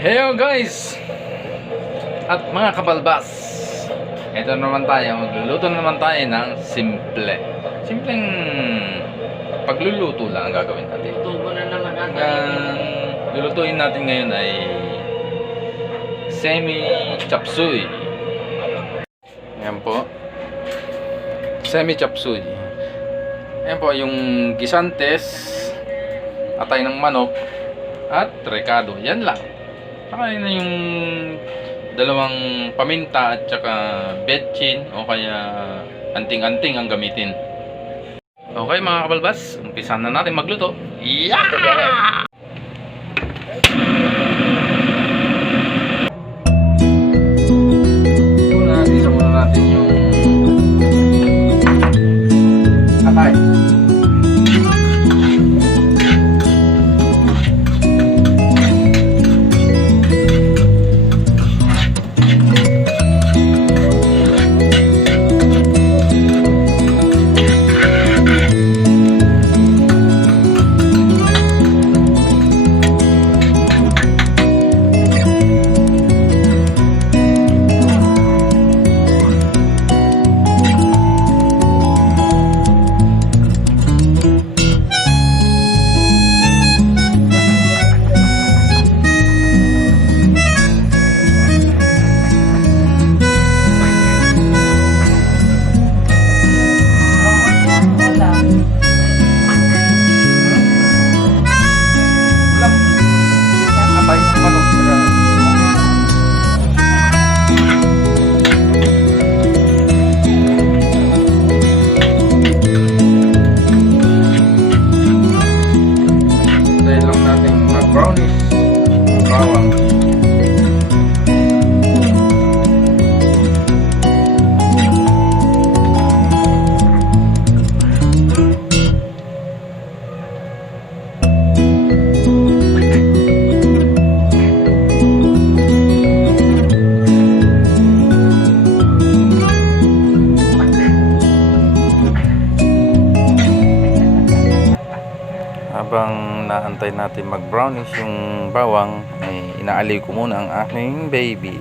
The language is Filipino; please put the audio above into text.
Hello guys! At mga kabalbas, ito naman tayo, magluluto naman tayo ng simpleng pagluluto lang ang gagawin natin. Tubo na naman Ang natin. lulutuin natin ngayon ay semi-chapsuy. Ayan po, semi-chapsuy. Ayan po yung gisantes, atay ng manok at rekado. Yan lang. Saka yun na yung dalawang paminta at saka betchin o kaya anting-anting ang gamitin. Okay mga kabalbas, umpisan na natin magluto. Yeah! Isa muna natin yung atay. Brownies, bawang. Habang naantay natin mag brownies yung bawang, ay inaaliw ko muna ang aking baby.